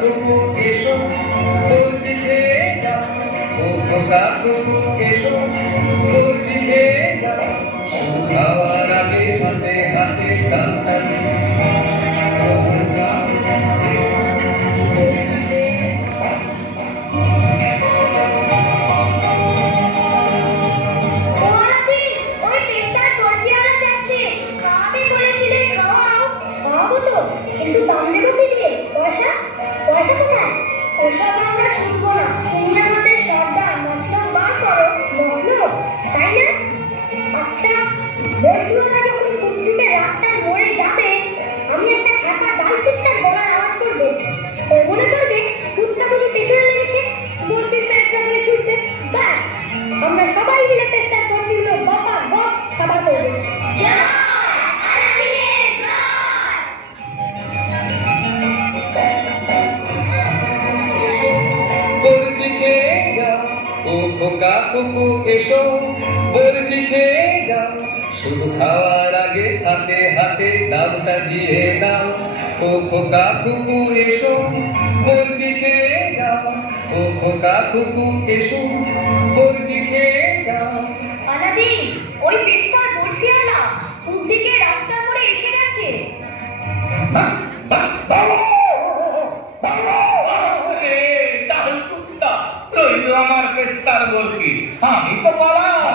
কুকু এসো বলছি খেয়ে যাও, ও খোকা কুকু এসো বলছি খেয়ে যাও, শুধু খাওয়ার আগে হাতে হাতে ডালটা দিয়ে ও খোকা কিন্তু দাম দেবো কি দিয়ে? পয়সা পয়সা কোথায়? ওসব আমরা শুনবো না। তুমি আমাদের সর্দার, মতলব বার করো। মতলব, তাই না? আচ্ছা, বন্ধুরা যখন ঘুম থেকে রাস্তার মোড়ে যাবে, আমি একটা ঢাকা ডাল সিস্টার গলার আওয়াজ করবো। ও মনে করবে কুত্তা বুঝি পেছনে লেগেছে, বলতে পেটটা করে ছুটবে। ব্যাস, আমরা সবাই মিলে পেস্টার কন্টিনিউ বকা বক খাবার করবো। বলছি খেয়ে যাও, ও খোকা কুকু এসো বলছি খেয়ে যাও, শুধু খাওয়ার আগে হাতে হাতে ডালটা দিয়ে দাও, ও খোকা কুকু এসো বলছি খেয়ে যাও, ও খোকা কুকু এসো বলছি খেয়ে যাও। আলাদিন, ওই পেস্টার বর্ষিয়ালা পূব দিকে রাস্তা করে এসে গেছে। আমার পেস্তার বলছি আমি তো পালাম।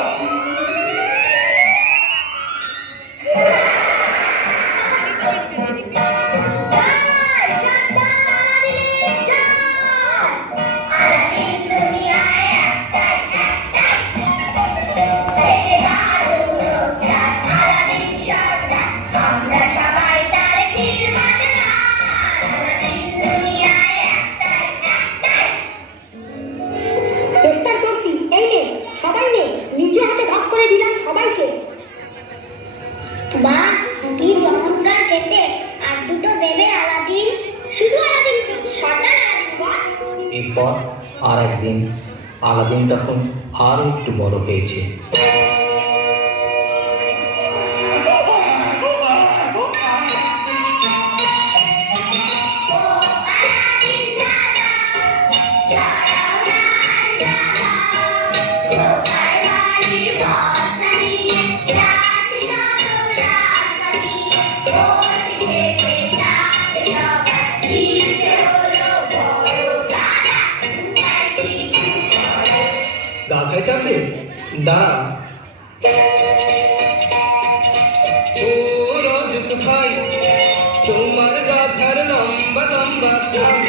পেস্টার করছি, এই নে, সবাই নে, নিজে হাতে ভাগ করে দিলাম সবাইকে। বাহ, কি চমৎকার খেতে। আর দুটো দেবে আলাদিন? শুধু আলাদিন, সর্দার আলাদিন বল। এরপর আর একদিন আলাদিন তখন আরো একটু বড় হয়েছে। গাধায় চাপে দাঁড়া, ও রজত ভাই, তোমার গাছার লম্বা লম্বা কান,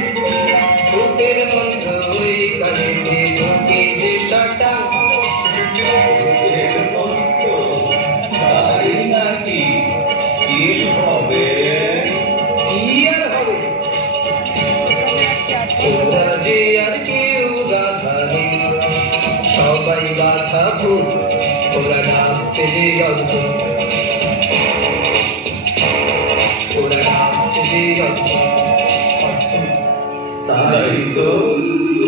ঠোঁটের বন্ধ ওই কানেতে ঢোকে যে সাটা, তাই নাকি? কি হবে? কি আর হবে? তোমরা যে আর কেউ গাধা নেই, সবাই গাধা ভূত, ওরা ডাকছে যে অর্জুন, ওরা ডাকছে যে অর্জুন। তাই তো,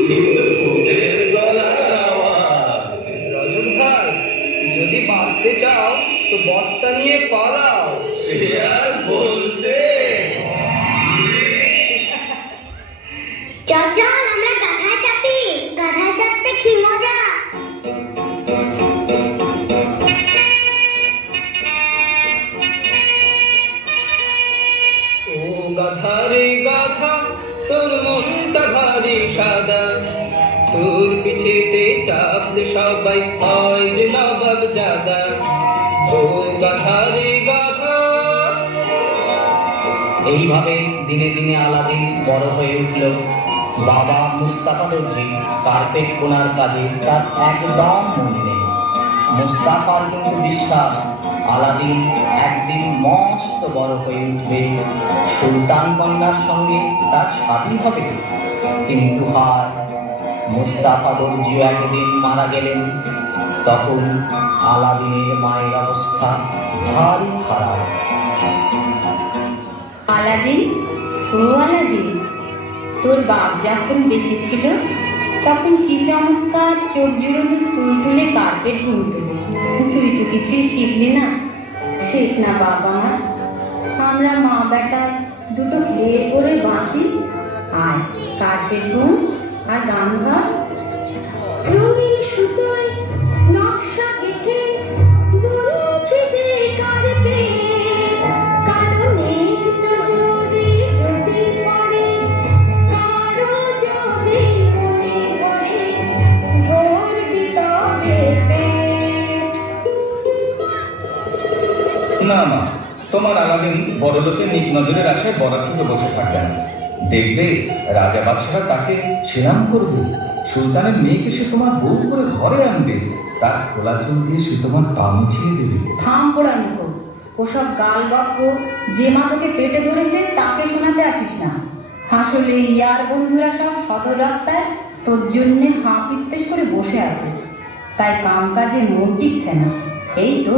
কিন্তু ফুলের গলার আওয়াজ। রজত ভাই, যদি বাঁচতে চাও তো বস্তা নিয়ে পালাও। সে আর বলতে। চল চল, আমরা গাধায় চাপি। গাধায় চাপতে কি মজা। ও গাধা রে গাধা, তোর মনটা ভারী সাদা, তোর পিছেতে চাপলে সবাই হয় যে নবাব জাদা। ও গাধা রে গাধা। এইভাবে দিনে দিনে আলাদিন বড় হয়ে উঠল। বাবা মুস্তাফা দর্জি কার্পেট বোনার কাজে তার একদম মনে নেই। মুস্তাফার কিন্তু বিশ্বাস আলাদিন একদিন মস্ত বড় হয়ে উঠবে, সুলতান কন্যার সঙ্গে তার শাদী হবে। কিন্তু আর মুস্তাফা দর্জিও একদিন মারা গেলেন। তখন আলাদিনের মায়ের অবস্থা ভারী খারাপ। আলাদিন, ও আলাদিন, তোর বাপ যখন বেঁচে ছিল তখন কি চমৎকার চোখ জুড়োনো তুলতুলে কার্পেট বুনতো। তুই তো কিছুই শিখলি না। শেখ না বাবা, আমার আমরা মা বেটা দুটো খেয়ে পড়ে বাঁচি আয় কার্পেট বুন আর গান ধর। রঙিন সুতোয় নকশা গেঁথে বুনেছি যে কার্পেট, কালো মেঘ যদি যদি পড়ে, কারো যদি মনে পড়ে, ভোর বিকালে না মা, তোমার আলাদিন বড় লোকের নিক নজরের আশায় বরাদ্দ বসে থাকবে না। দেখবে রাজা বাদশাহ তাকে সেলাম করবে, সুলতানের মেয়েকে সে তোমার বউ করে ঘরে আনবে, তার খোলা চুল দিয়ে সে তোমার পা মুছিয়ে দেবে। থাম পোড়ানো হোক, ওসব গাল গপ্প যে মা তোকে পেটে ধরেছে তাকে শোনাতে আসিস না। আসলে ইয়ার বন্ধুরা সব সদর রাস্তায় তোর জন্যে হাঁ পিত্তেশ করে বসে আছে, তাই কাম কাজে মন টিকছে না। এই তো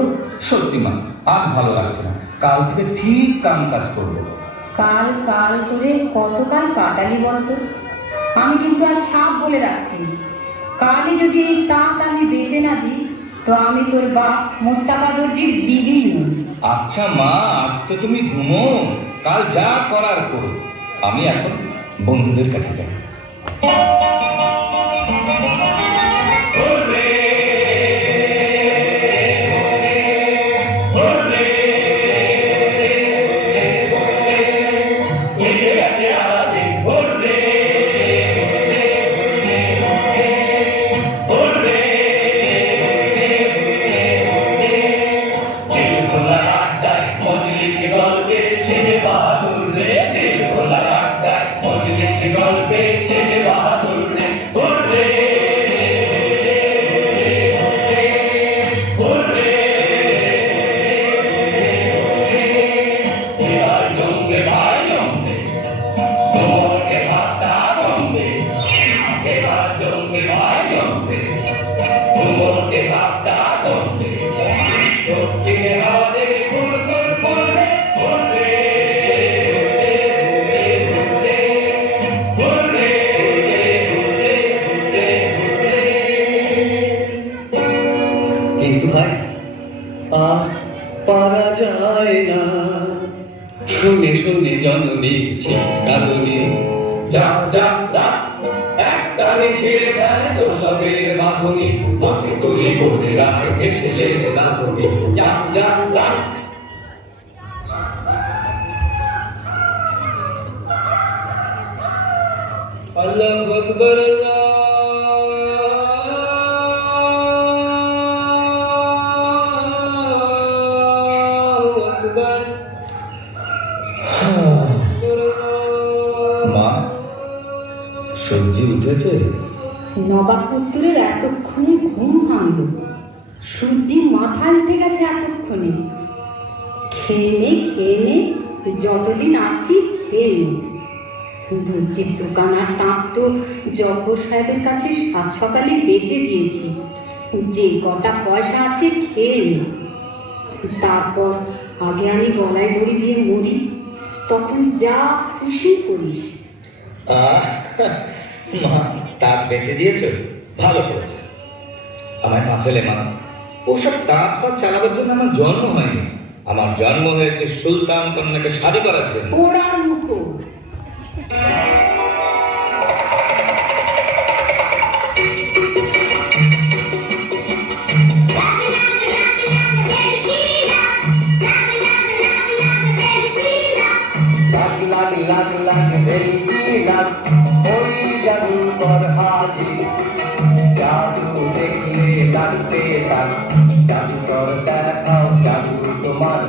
সত্যি মা, আজ ভালো লাগছে না, কাল থেকে ঠিক কাম কাজ করবো। কাল কাল করে কতকাল কাটালি বলতো? আমি কিন্তু আজ সাপ বলে রাখছি, কালই যদি এই তাঁত আমি বেঁচে না দিই তো আমি তোর বাপ মোস্তাফা দর্জির বিবি নই। আচ্ছা মা, আজ তো তুমি ঘুমো, কাল যা করার করো, আমি এখন বন্ধুদের কাছে যাই। কিন্তু ভাই আর পারা যায় না, শুনে শুনে জননী চিৎকারণী, যা যা যা একটানে ছেড়ে ফেলে তো সবের বাঁধনি, মাকে তৈরি করে রাখে এসেলে রাধনি, যা যা যা। আল্লাহু আকবার, আল্লাহু আকবার। মা, সবজি উঠেছে? নবাবপুত্রের এতক্ষণে ঘুম ভাঙল, সূর্যি মাথায় উঠে গেছে এতক্ষণে। খেয়ে নে যতদিন আছি খেয়ে নে। দর্জির দোকান আর তাঁত তো জব্বর সাহেবের কাছে সাত সকালে বেচে দিয়েছি, যে কটা পয়সা আছে খেয়ে নে। তারপর আগে আমি গলায় দড়ি দিয়ে মরি, তখন যা খুশি করিস। মা, তাঁত বেঁচে দিয়েছ, ভালো করেছে। আমায় বাঁচালে মা, ওসব তাঁত ফাঁত চালাবার জন্য আমার জন্ম হয়নি, আমার জন্ম হয়েছে সুলতান কন্যাকে শাদী করার জন্য। ওরা মুখো লাখ লাখ লাখ লাখ ভেলকি লাখ ওই জাদুকর হাজি, জাদু দেখলে লাগতে তাক, জাদুকর দেখাও জাদু তোমার।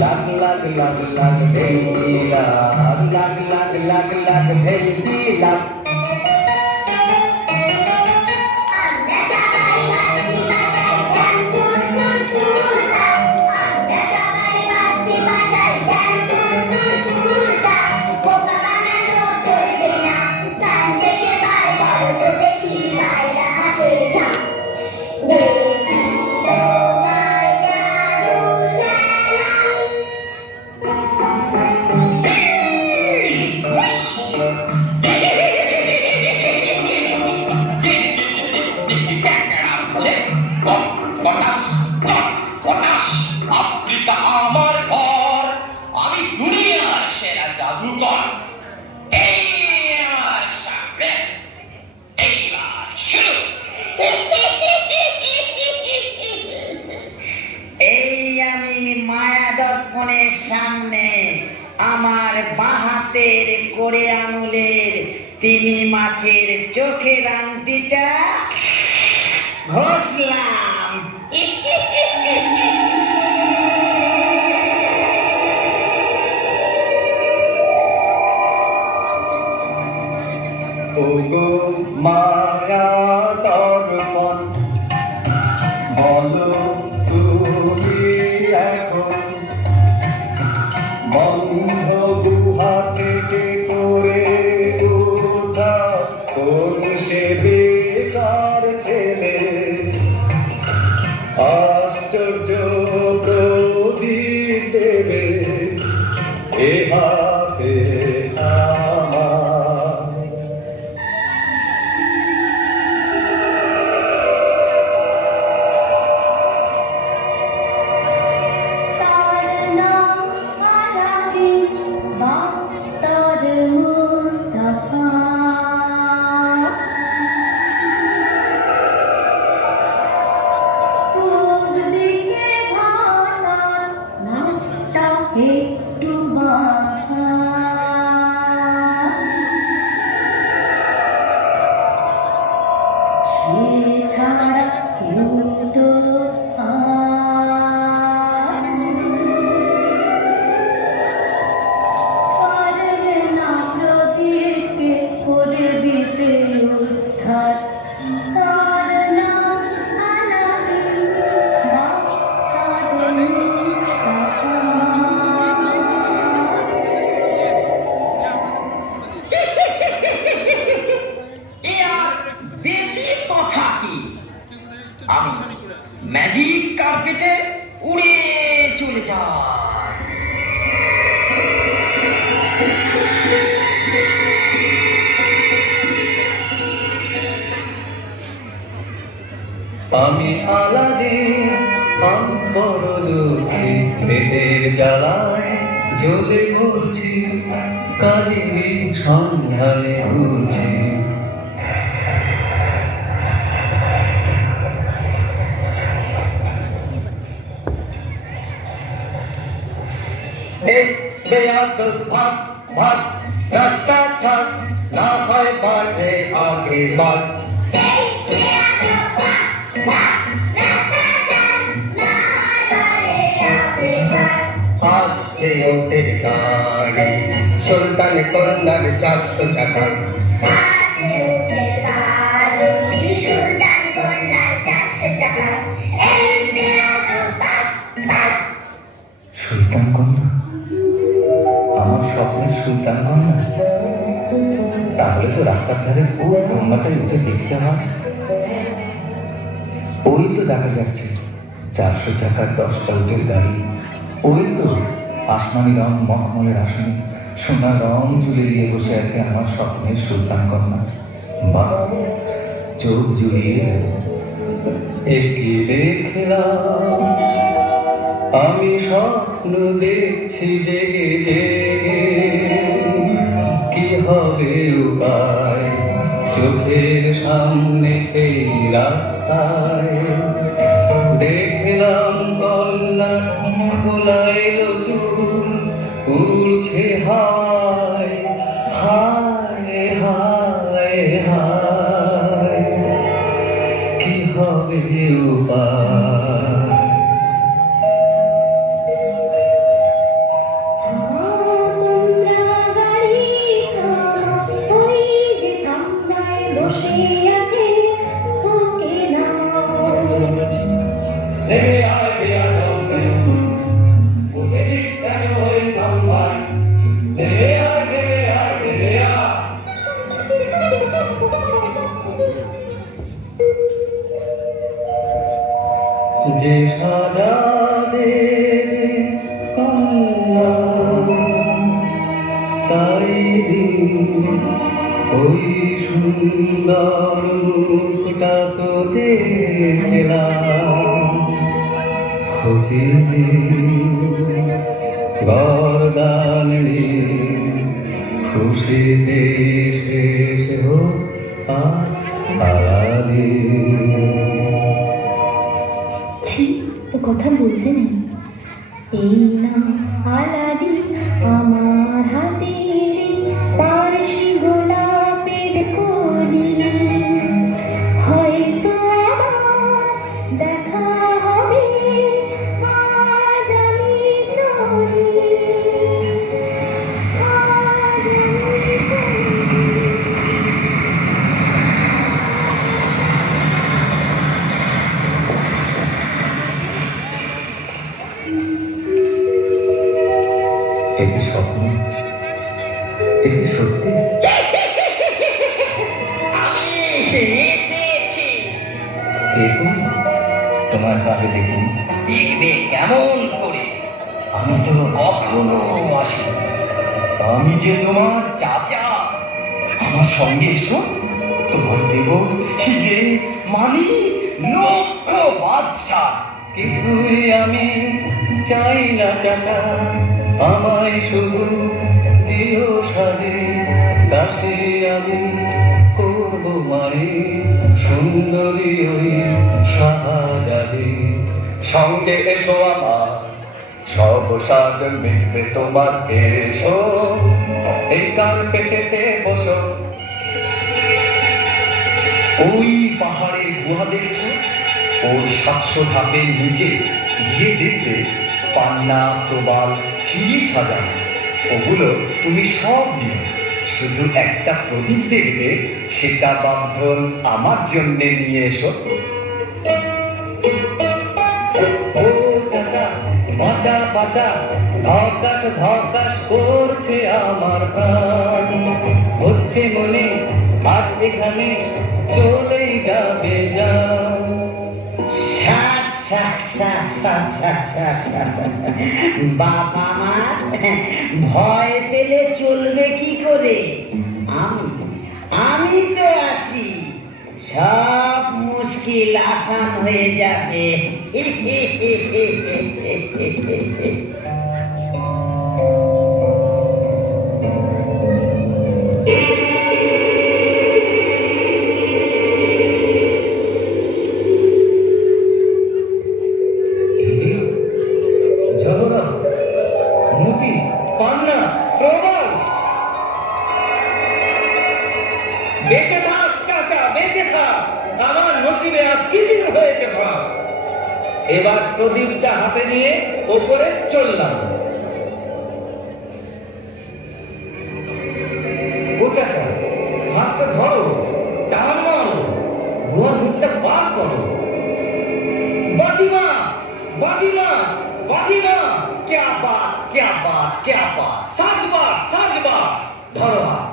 লাখ লাখ লাখ লাখ ভেলকি লাখ, লাখ লাখ লাখ লাখ ভেলকি লাখ। তিমি মাছের চোখের আংটিটা ঘষলাম। ওগো মায়া দর্পণ বলো তুমি এখন বন্ধ গুহা থেকে করে উদ্ধার কোন সে বেকার ছেলে আশ্চর্য প্রদীপ দেবে এ হাতে আমার। তার নাম আলাদিন ডাক্তার মুস্তাফা। পূব দিকে ভাঙা নাকটা একটু বাঁকা। সে ছাড়া কেউ তো পারবে না প্রদীপকে করে দিতে উদ্ধার। তার নাম আলাদিন ডাক্তার মুস্তাফা। এ আর বেশি কথা কি, আমি ম্যাজিক কার্পেটে উড়ে চলে যাই। আমি আলাদিন আমি বড় দুঃখী পেটের জ্বালায় জ্বলে মরছি কালিনী সন্ধানে ঘুরছি। ভাগ ভাগ রাস্তা ছাড় না হয় পাঠে আগে বাদ। আজকে ওঠে গাড়ি সুলতান কন্যার 400 টাকা। সুলতান কন্যা, আমার স্বপ্নের সুলতান কন্যা, তাহলে তো রাস্তার ধারে খুব লম্বাটাই উঠে দেখতে হয়। ওই তো দেখা যাচ্ছে 400 টাকার 10টা উঠে গাড়ি। ওই তো আসমানি রং মখমলের আসনে সোনা রং ঝুলে দিয়ে বসে আছে আমার স্বপ্নের সুলতান কন্যা। বাহ, চোখ জুড়িয়ে একে দেখলাম আমি স্বপ্ন দেখছি জেগে জেগে। কি হবে উপায় চোখের সামনে এই রাস্তায় দেখলাম কন্যা গোলায় চুল উড়ছে হায় হায় হায় হায়। কি হবে উপায় যে সাজা দেবে কন্যা তাই দিন ওই সুন্দর মুখটা তো দেখলাম। খুশিতে গরদান খুশিতে শেষ হোক ও কথা বলতে নেই। এই নাম আলাদিন আমার হাতে তার গোলাপের দেখুন, তোমার কাছে দেখুন। দেখবে কেমন করে? আমি তো কখনো আসি। আমি যে তোমার চাচা। আমার সঙ্গে এসো, তোমার দেব হিরে মানি লক্ষ বাদশা। কিছুই আমি চাই না চাচা, আমায় শুধু দিও সাজে। কাছে আমি করবো মায়ের সুন্দরী ওই শাহজাদি। সঙ্গে এসো আমার, সব সাজ মিটবে তোমার। এসো এই কার্পেটেতে বসো। ওই পাহাড়ের গুহা দেখছো, ওর 700 ধাপের নিচে গিয়ে দেখবে পান্না প্রবাল কি সাজানো। ওগুলো তুমি সব নিও, শুধু একটা প্রদীপ দেখবে, সেটা বাঁধন আমার জন্য নিয়ে এসো। ও চাচা, বাঁচা বাঁচা, ধকাস ধকাস করছে আমার প্রাণ। হচ্ছে মনে আজ এখানে চলেই যাবে যান। বাবা আমার ভয় পেলে চলবে কি করে? আমি তো আছি, সব মুশকিল আসান হয়ে যাবে। ঝরনা, মতি, পান্না, প্রবাল, বেঁচে থাক চাচা, বেঁচে থাক। আমার নসিবে আজ কিছু হয়েছে ভাব। এবার প্রদীপটা হাতে নিয়ে ওপরে চললাম। ওটা হাতটা ধরো, টান মারো, গুহার মুখটা বার করো। বাদিমা, বাদিমা, বাদিমা, क्या बात, क्या बात, क्या बात। সাজবার, সাজবার। ধরো হাত,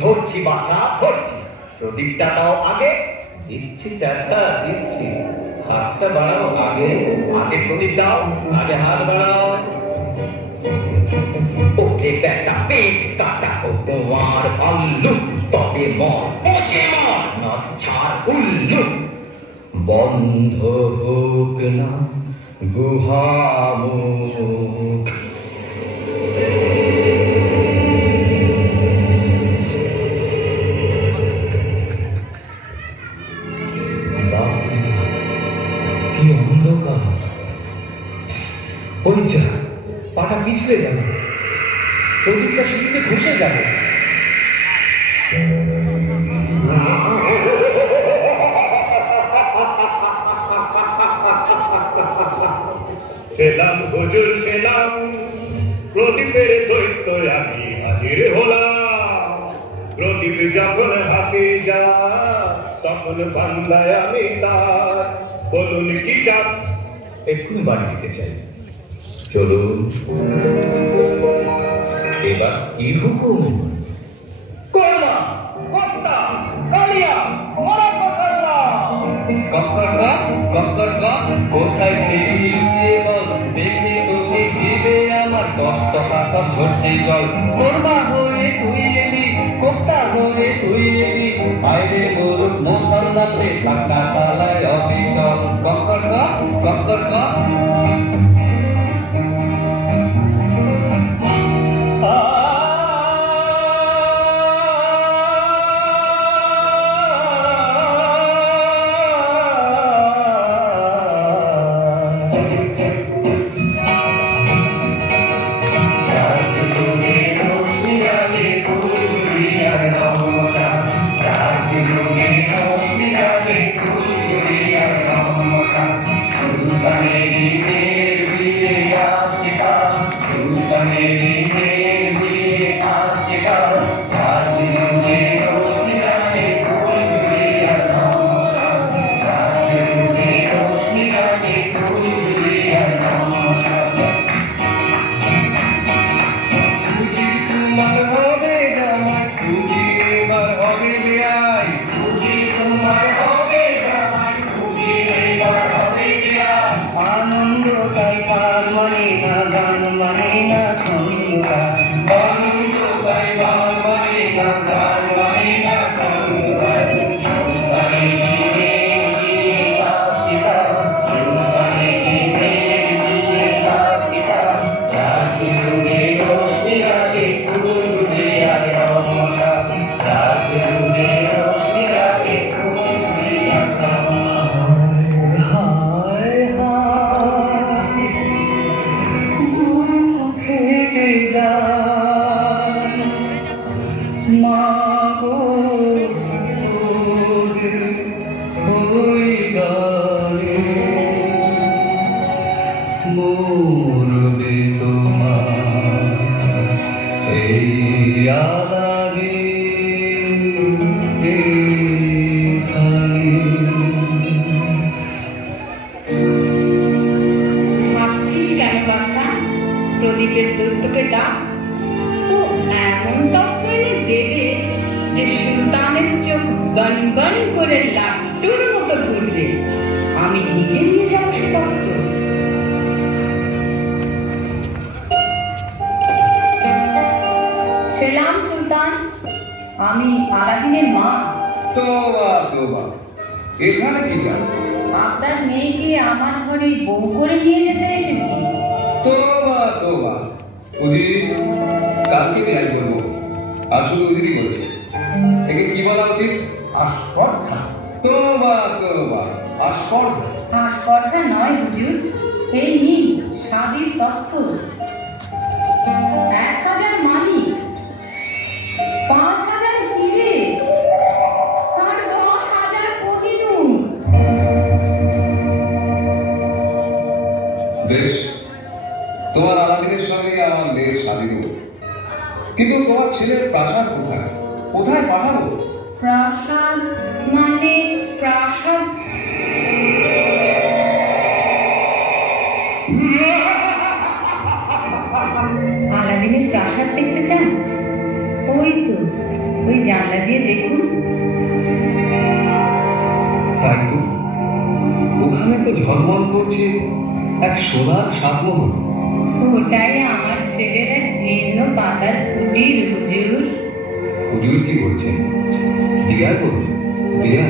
ধরছি বাছা, ধরছি। প্রদীপটা দাও আগে। দিচ্ছি চাচা, দিচ্ছি। হাতটা বাড়াও আগে, আগে প্রদীপ দাও, আগে হাত বাড়াও। ওকে একটা পেট কাটা, ও তোমার ভাল্লু, তবে মর, পচে মর, না ছাড় উল্লু। বন্ধ হোক না গুহামুখ। কি অন্ধকার! ওই যা, পাটা পিছলে যাবে, প্রদীপটা সিঁড়িতে ঘষে যাবে। সেলাম হুজুর সেলাম, প্রদীপের দৈত্য আমি হাজির হলাম। প্রদীপ যখন হাতে যা, তখন বান্দায় আমি তার। বলুন কি চান? এক্ষুনি বাড়ি যেতে চাই। চলুন। এবার কি হুকুম? কর্মা, কর্তা, কালিয়া, মরাকসল্লা। কক্করকা, কক্করকা, কোথায় ছিলি লুকিয়ে বল। দেখে তোকে শিবে আমার কষ্ট হাতা ভর্তি জল। কর্মা হয়ে তুই এলি, কোপ্তা হয়ে তুই এলি। বাইরে গরুর মোসাল্লাতে টাকা তালায় অবিচল। কক্করকা, কক্করকা। Thank you. ভাবছিস কেন বাচ্চা? প্রদীপের দৈত্যকে ডাক। ও এমন তত্ত্ব এনে দেবে যে সুলতানের চোখ গন গন করে লাট্টুর মতো ঘুরবে। আমি নিজে নিয়ে যাব সে তত্ত্ব। সেলাম সুলতান, আমি আলাদিনের মা। তোবা তোবা, এখানে কি কাজ? আপনার মেয়েকে আমার ঘরে বউ করে নিয়ে যেতে এসেছি। তোবা তোবা, উদিত কালকে বিদায় করবো। আসলে উদিতই করেছে। একে কি বলা উচিত? আস্পর্ধা। তোবা তোবা, আস্পর্ধা। আর কথা নয় হুজুর, এই নিন স্বাধীন তথ্য। 1000 মানি, 5000 হিরে, আর 10,000 কোহিনূর। বেশ, তোমার আলাদিনের সঙ্গে আমার মেয়ের স্বাধীন হোক। কিন্তু তোমার ছেলের প্রাসাদ কোথায়? কোথায় পাঠাবো? প্রাসাদ মানে প্রাসাদ? আলাদিনের প্রাসাদ দেখতে চান? ওই তো, ওই জানলা দিয়ে দেখুন। তাই তো, ওখানে তো ঝলমল করছে এক সোনার সাতমহল। ওটাই আমার ছেলের এক জীর্ণ পাতার কুটির হুজুর। হুজুর কি বলছেন? দিয়া তো, দিয়া।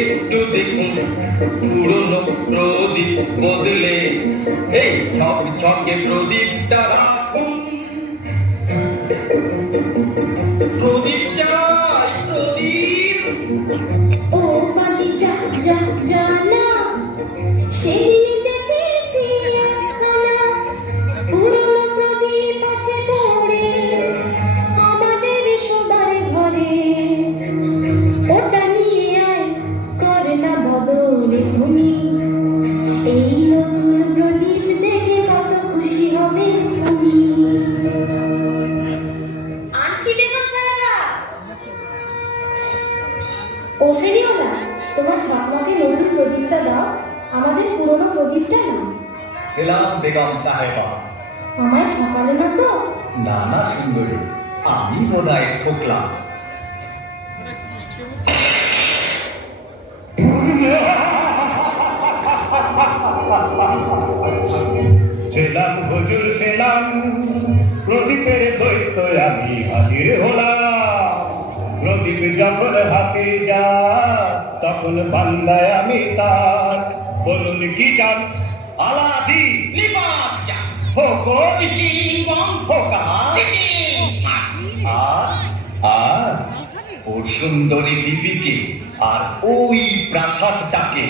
একটু দেখুন পুরনো প্রদীপ বদলে এই ঝকঝকে প্রদীপটা রাখুন। প্রদীপ চাই, প্রদীপ। ও পাখি যা যা জানা, সেদিন দেখেছি একখানা পুরনো প্রদীপ আছে পড়ে আমাদের সবার ঘরে। ও ফেরিওয়ালা, তোমার ছাত্রকে নতুন প্রদীপটা দাও, আমাদের পুরনো প্রদীপটা না। এলাম বেগম সাহেবা। আমায় ঠকালে না তো? না না সুন্দরী, আমি বোধহয় ঠকলাম। সেলাম হুজুর সেলাম, প্রদীপের দৈত্য আমি হাজির হলাম। প্রদীপ যখন হাতে যা তখন বান্দায় আমি তার। বলুন কি চান? আলাদি লিবাস যা হোকো চিকি বং হোকা আর ওর সুন্দরী লিপিকে আর ওই প্রাসাদটাকে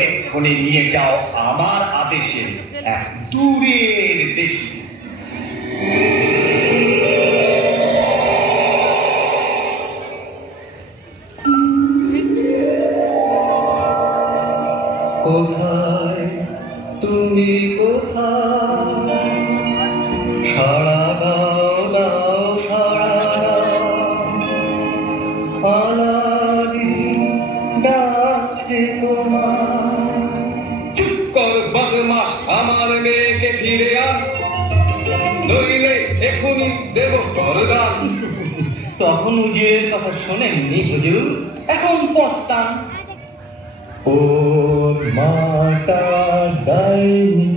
এক্ষুনি নিয়ে যাও আমার আদেশে এক দূরের দেশে। কোথায় তুমি কোথায়, সাড়া দাও দাও সাড়া দাও, আলাদিন ডাকছে তোমায়। চুপ কর বদমাশ, আমার মেয়েকে ফিরে আন, নইলে এখনই দেব বরদান। তখন উজিরের কথা শোনেননি হুজুর, এখন পস্তান। ওর মাতা ডাইনি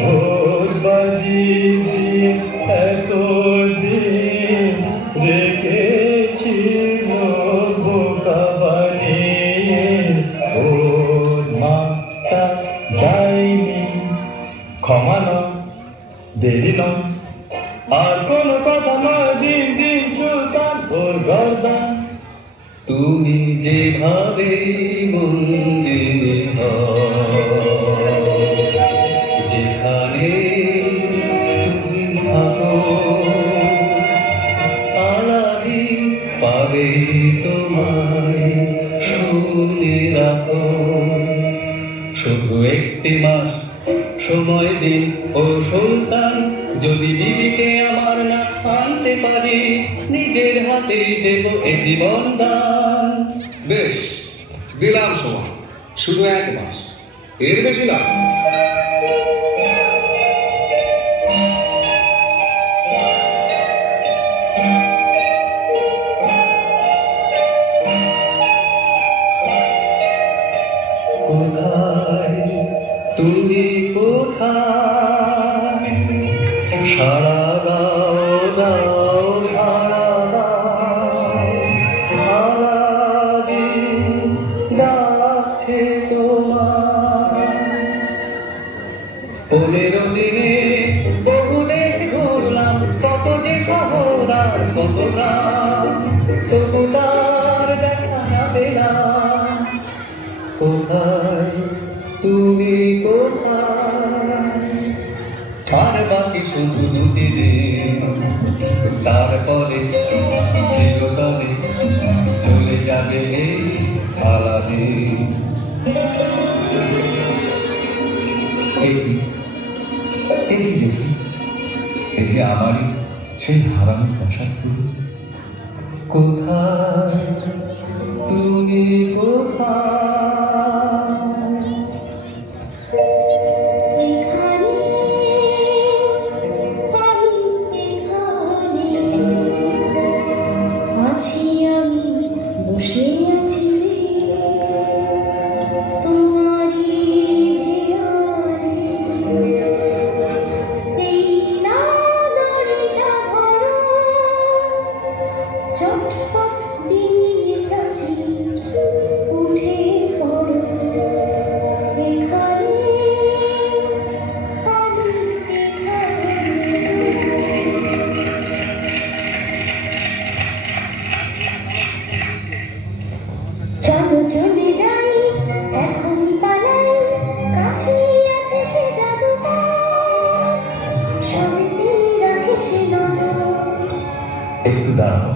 ভোর বাজিয়ে এত দিন রেখেছিল বোকা বানিয়ে। ওর মাতা ডাইনি ক্ষমা নয়, দেরি নয়, আর কোনো কথা নয়, দিন দিন সুলতান ওর গর্দান। তুমি যেভাবে মন্দিরে যেখানে তুমি থাকো, আলাদিন পাবে তোমায়, শুনে রাখো। শুধু একটি মাস সময় দিন ও সুলতান, যদি বিবিকে আমার না আনতে পারি, নিজের হাতে দেব এ জীবন দান। বেশ, দিলাম সময়, শুধু 1 মাস, এর বেশি না। কোথায় তুমি কোথায়, সাড়া দাও দাও সাড়া দাও, আলাদিন ডাকছে তোমায়। 15 দিনে বহু দেশ ঘুরলাম, কত যে শহর আর কত গ্রাম, তবু তার দেখা না পেলাম। কোথায় তুমি কোথায়, আর বাকি শুধু 2 দিন, তারপরে চিরতরে চলে যাবে এই আলাদিন। এই যে আমারই সেই হারানো প্রাসাদগুলো, কোথায় তুমি কোথায়। একটু দাঁড়াও,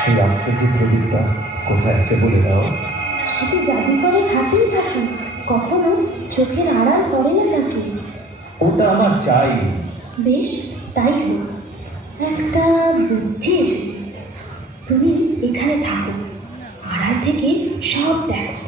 সেই রাক্ষসী প্রদীপটা কোথায় আছে বলে দাও। হাতে জাদুকরে হাতেই থাকে, কখনো চোখের আড়াল করে না থাকে। ওটা আমার চাই। বেশ, তাই হোক। একটা বুদ্ধি এসেছে, তুমি এখানে থাকো, আড়াল থেকে সব দেখো।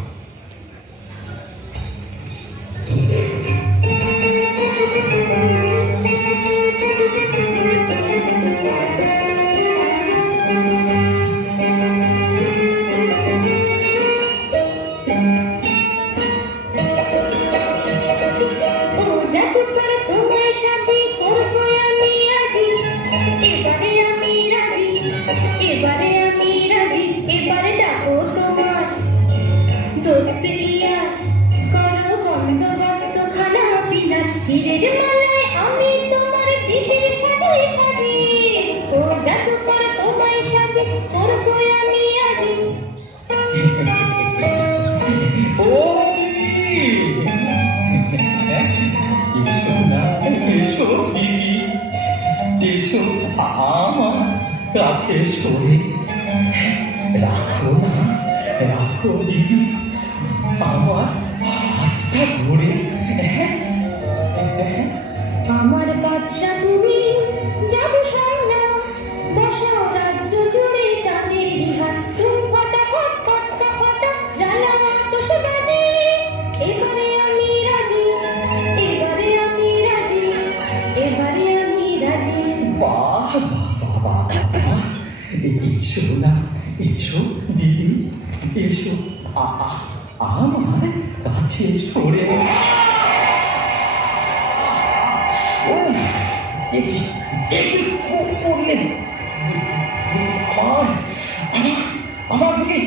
ও জাদুকর তোমার সাথে করবো আমি রাজি, এবারে আমি রাজি, এবারে আমি রাজি, এবারে ডাকো তোমার দোস্তিয়া, করো বন্দোবস্ত খানা পিনা, হিরের মালায় আমি তোমার দিদির সাথে সাথে। ও জাদুকর তোমার সাথে করবো আমি রাজি। ও এসো না, এসো দিদি, এসো আমার কাছে সরে। রাখো না, রাখো দিদি আমার হাতটা ধরে। আমার বাচ্চা তুমি জাদু সামনা, বসাও রাজ্য জুড়ে চাঁদের হাত, তুমি ফটা ফট ফটকা ফটা জ্বালা তো সুবাদে। এবারে আমি রাজি, এবারে আমি রাজি, এবারে আমি রাজি। বাহ বাবা, এসো না, এসো দিদি, এসো আমার কাছে সরে। আমার দিকে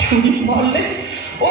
ছুরি মারলে। ও